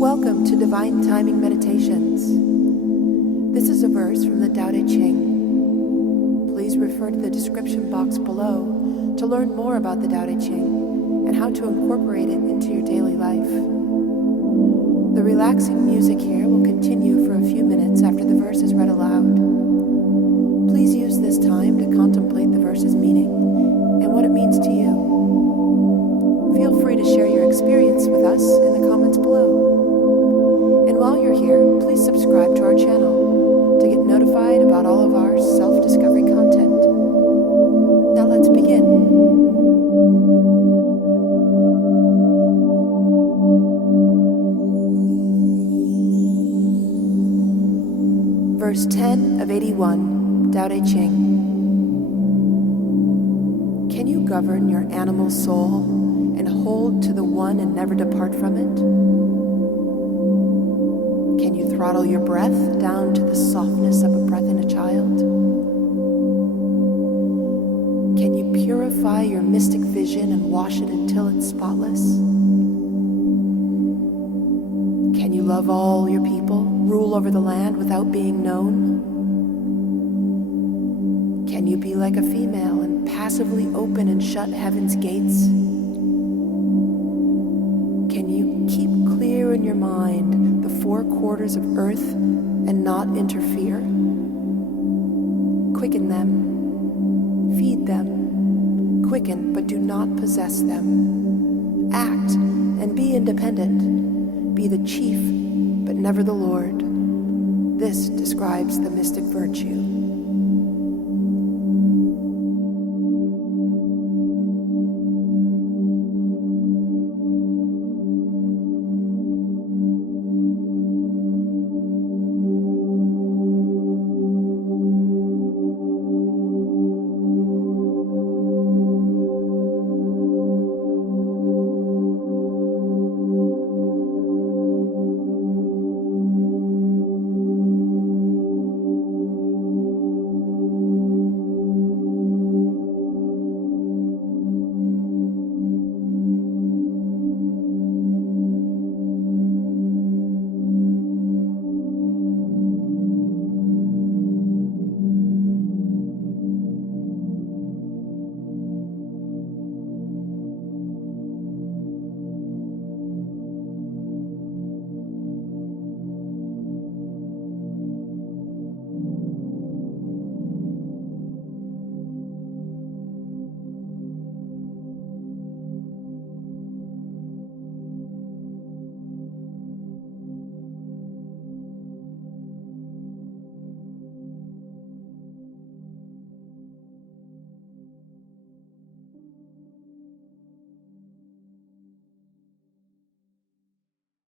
Welcome to Divine Timing Meditations. This is a verse from the Tao Te Ching. Please refer to the description box below to learn more about the Tao Te Ching and how to incorporate it into your daily life. The relaxing music here will continue for a few minutes after the verse is read aloud. Please use this time to contemplate the verse's meaning and what it means to you. Feel free to share your experience with us in the comments below. And while you're here, please subscribe to our channel to get notified about all of our self-discovery content. Now let's begin. Verse 10 of 81, Tao Te Ching. Can you govern your animal soul and hold to the one and never depart from it? Can you throttle your breath down to the softness of a breath in a child? Can you purify your mystic vision and wash it until it's spotless? Can you love all your people, rule over the land without being known? Can you be like a female and passively open and shut heaven's gates? Can you keep clear in your mind the four quarters of earth and not interfere? Quicken them, feed them, quicken but do not possess them. Act and be independent, be the chief but never the Lord. This describes the mystic virtue.